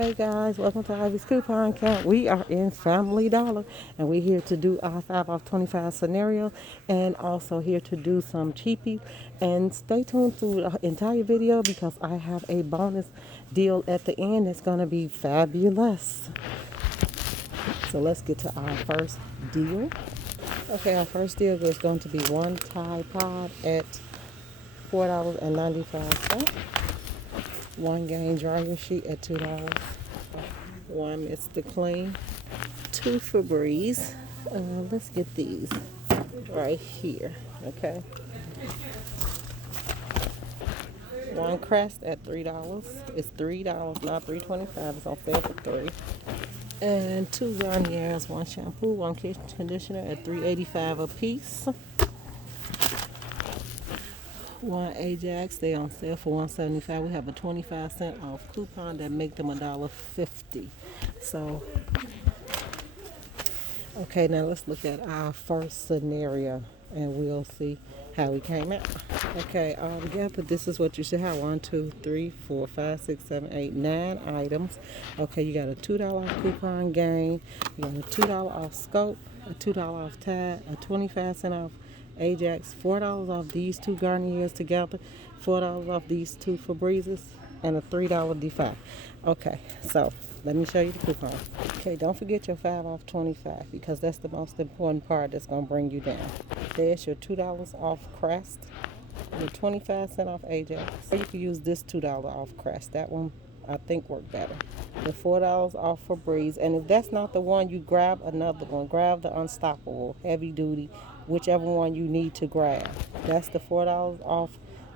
Hey guys, welcome to Ivy's Coupon Count. We are in Family Dollar and we're here to do our 5 off 25 scenario and also here to do some cheapie. And stay tuned through the entire video because I have a bonus deal at the end that's going to be fabulous. So let's get to our first deal. Okay, our first deal is going to be one Tide Pod at $4.95. One Gain dryer sheet at $2. One Mr. Clean. Two Febreze. Let's get these right here. Okay. One Crest at $3. It's $3, not $3.25. It's on sale for $3. And two Garniers, one shampoo, one conditioner at $3.85 a piece. One Ajax, they on sale for $1.75. We have a 25-cent off coupon that make them $1.50. So, okay, now let's look at our first scenario and we'll see how we came out. Okay, altogether, this is what you should have. 1, 2, 3, 4, 5, 6, 7, 8, 9 items. Okay, you got a $2 off coupon Gain. You got a $2 off Scope, a $2 off Tide, a 25-cent off Ajax, $4 off these two Garniers together, $4 off these two Febrezes, and a $3 Defy. Okay, so let me show you the coupon. Okay, don't forget your 5 off 25 because that's the most important part that's going to bring you down. There's your $2 off Crest, your 25-cent off Ajax. Or you can use this $2 off Crest. That one I think worked better. The $4 off Febreze, and if that's not the one, you grab another one. Grab the Unstoppable, heavy duty, whichever one you need to grab. That's the $4 off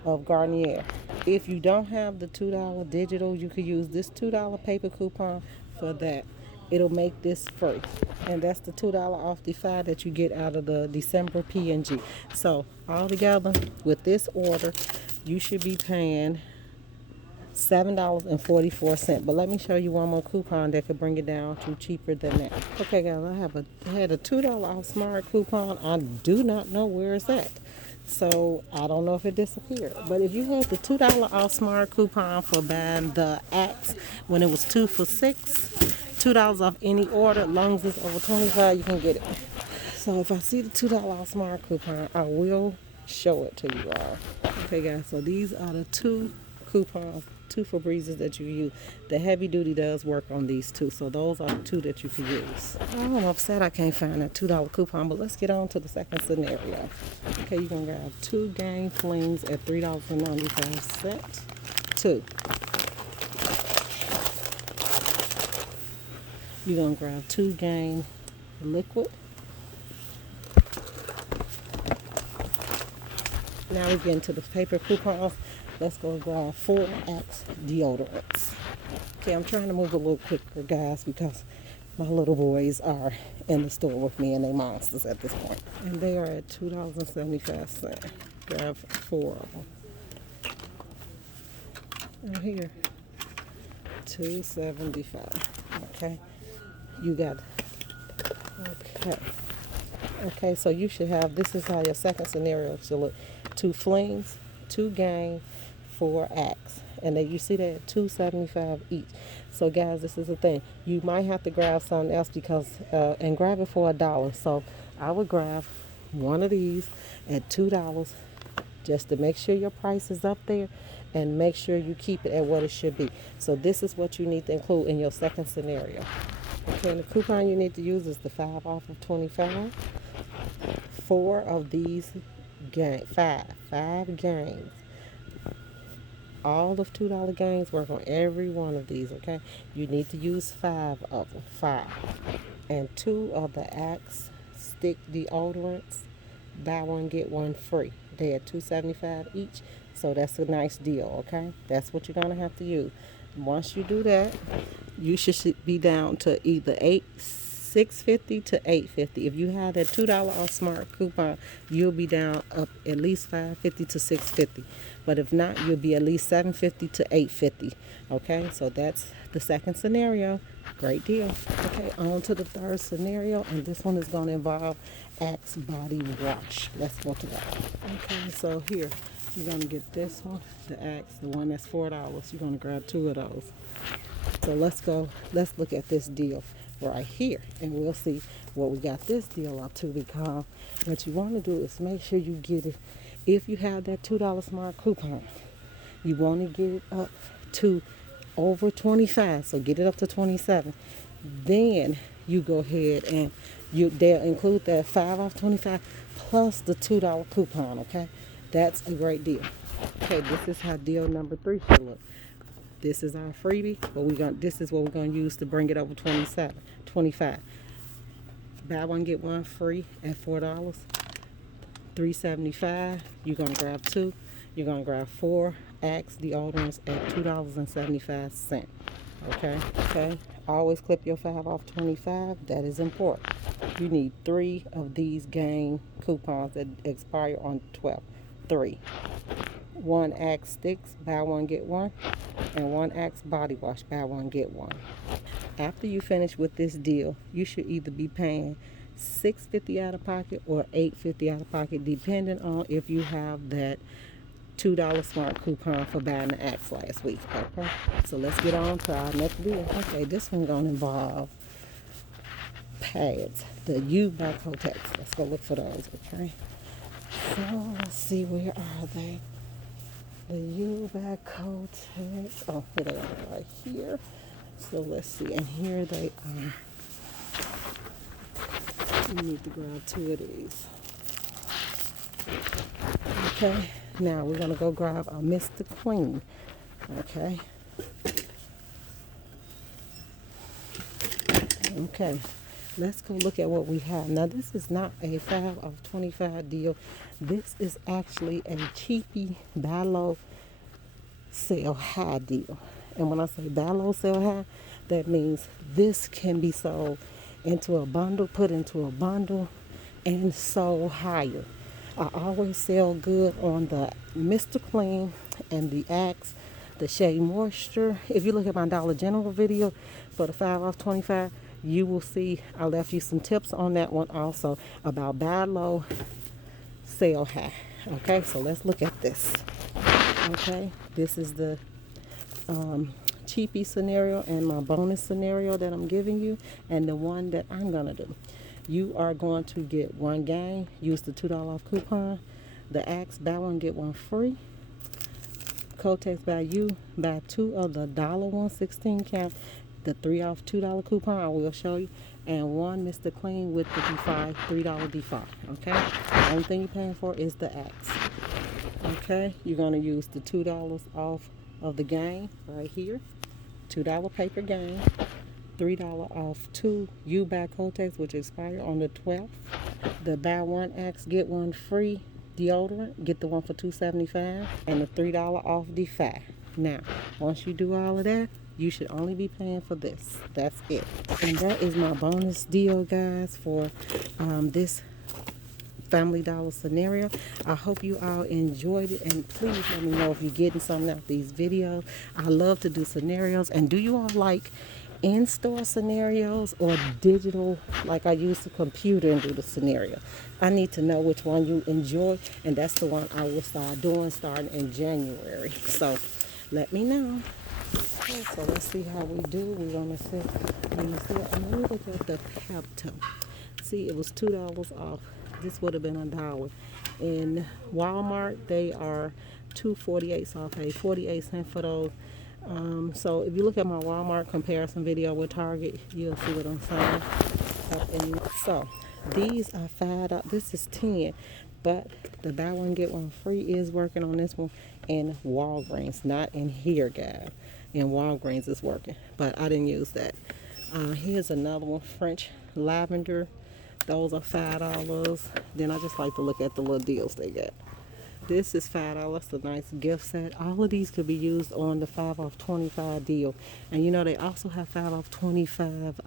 of Garnier. If you don't have the $2 digital, you could use this $2 paper coupon for that. It'll make this free. And that's the $2 off Defy that you get out of the December P&G. So, all together, with this order, you should be paying $7.44. But let me show you one more coupon that could bring it down to cheaper than that. Okay, guys, I had a $2 off Smart coupon. I do not know where it's at. So I don't know if it disappeared. But if you had the $2 off Smart coupon for buying the Axe when it was 2 for $6, $2 off any order, as long as it's over 25, you can get it. So if I see the $2 off Smart coupon, I will show it to you all. Okay, guys, so these are the two coupons, two Febrezes that you use. The heavy duty does work on these two, so those are the two that you can use. I'm upset I can't find that $2 coupon, but let's get on to the second scenario. Okay, you're gonna grab two Gain Flings at $3.95. Two. You're gonna grab two Gain Liquid. Now we get into the paper coupons. Let's go grab 4 Axe deodorants. Okay, I'm trying to move a little quicker, guys, because my little boys are in the store with me and they monsters at this point. And they are at $2.75. Grab 4 of them. And here, $2.75. Okay, you got it. Okay. Okay, so you should have, this is how your second scenario should look. 2 Flings, 2 Gain, 4 Axe, and then you see that at $2.75 each. So guys, this is the thing, you might have to grab something else because and grab it for $1. So I would grab one of these at $2 just to make sure your price is up there and make sure you keep it at what it should be. So this is what you need to include in your second scenario. Okay, and the coupon you need to use is the 5 off of 25. 4 of these five Gains. All of $2 Gains work on every one of these, okay? You need to use 5 of them, 5. And 2 of the Axe stick deodorants, buy one, get one free. They're $2.75 each, so that's a nice deal, okay? That's what you're going to have to use. Once you do that, you should be down to either $6.50 to $8.50. If you have that $2 off Smart coupon, you'll be down up at least $5.50 to $6.50. But if not, you'll be at least $7.50 to $8.50. Okay, so that's the second scenario. Great deal. Okay, on to the third scenario, and this one is going to involve Axe body wash. Let's go to that. Okay, so here you're going to get this one, the Axe, the one that's $4. You're going to grab 2 of those. So let's look at this deal right here, and we'll see what we got this deal up to, because what you want to do is make sure you get it. If you have that $2 smart coupon, you want to get it up to over 25, so get it up to 27. Then you go ahead and they'll include that 5 off 25 plus the $2 coupon, okay? That's a great deal. Okay, this is how deal number 3 should look. This is our freebie, but this is what we're gonna use to bring it over 25. Buy one get one free at $4, $3.75. You're gonna grab 2. You're gonna grab 4 Axe deodorants at $2.75. Okay. Always clip your 5 off 25. That is important. You need 3 of these game coupons that expire on 12. 3. 1 Axe sticks, buy one get one, and 1 Axe body wash, buy one get one. After you finish with this deal, you should either be paying $6.50 out of pocket or $8.50 out of pocket, depending on if you have that $2 smart coupon for buying the Axe last week. Okay, so let's get on to our next deal. Okay, this one's gonna involve pads, the U by Kotex. Let's go look for those. Okay, so let's see, where are they? The U by Kotex. Oh, here they are, right here. So let's see, and here they are. You need to grab 2 of these. Okay, now we're gonna go grab a Mr. Clean. Okay. Okay, let's go look at what we have. Now, this is not a 5 off 25 deal. This is actually a cheapy buy low, sell high deal. And when I say buy low, sell high, that means this can be sold into a bundle, put into a bundle, and sold higher. I always sell good on the Mr. Clean and the Axe, the Shea Moisture. If you look at my Dollar General video for the 5 off 25, you will see I left you some tips on that one also about buy low, sell high. Okay, so let's look at this. Okay, this is the cheapy scenario and my bonus scenario that I'm giving you, and the one that I'm gonna do. You are going to get 1 game, use the $2 off coupon. The Axe, buy one get one free. Kotex by you, buy 2 of the $1.16 count, the 3 off $2 coupon I will show you, and 1 Mr. Clean with the D5, $3 D5. Okay, the only thing you're paying for is the Axe. Okay, you're going to use the $2 off of the game right here, $2 paper game, $3 off 2 U by Kotex, which expire on the 12th. The buy one Axe get one free deodorant, get the one for $2.75, and the $3 off D5. Now, once you do all of that, you should only be paying for this. That's it. And that is my bonus deal, guys, for this Family Dollar scenario. I hope you all enjoyed it, and please let me know if you're getting something out of these videos. I love to do scenarios. And do you all like in-store scenarios or digital, like I use the computer and do the scenario? I need to know which one you enjoy, and that's the one I will start doing starting in January. So let me know. Okay, so let's see how we do. We're gonna see. Let me look at the Pepto. See, it was $2 off. This would have been $1. In Walmart, they are $2.48, so I'll pay 48 cents for those. So if you look at my Walmart comparison video with Target, you'll see what I'm saying. And so these are $5. This is 10, but the buy one get one free is working on this one in Walgreens, not in here, guys. In Walgreens it's working, but I didn't use that. Here's another one, French lavender. Those are $5. Then I just like to look at the little deals they got. This is $5, a nice gift set. All of these could be used on the 5 off 25 deal. And you know, they also have 5 off 25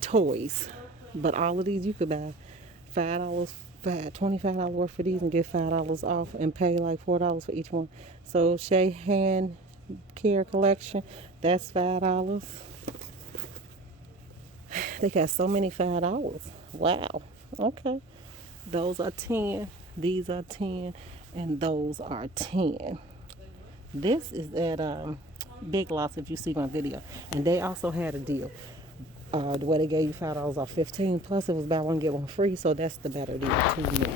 toys. But all of these you could buy $5, $25 worth for these and get $5 off and pay like $4 for each one. So Shea Hand Care Collection, that's $5. They got so many $5. Wow. Okay. Those are 10. These are 10. And those are 10. This is at Big Lots if you see my video. And they also had a deal. The way they gave you $5 off 15, plus it was buy one get one free, so that's the better deal to me.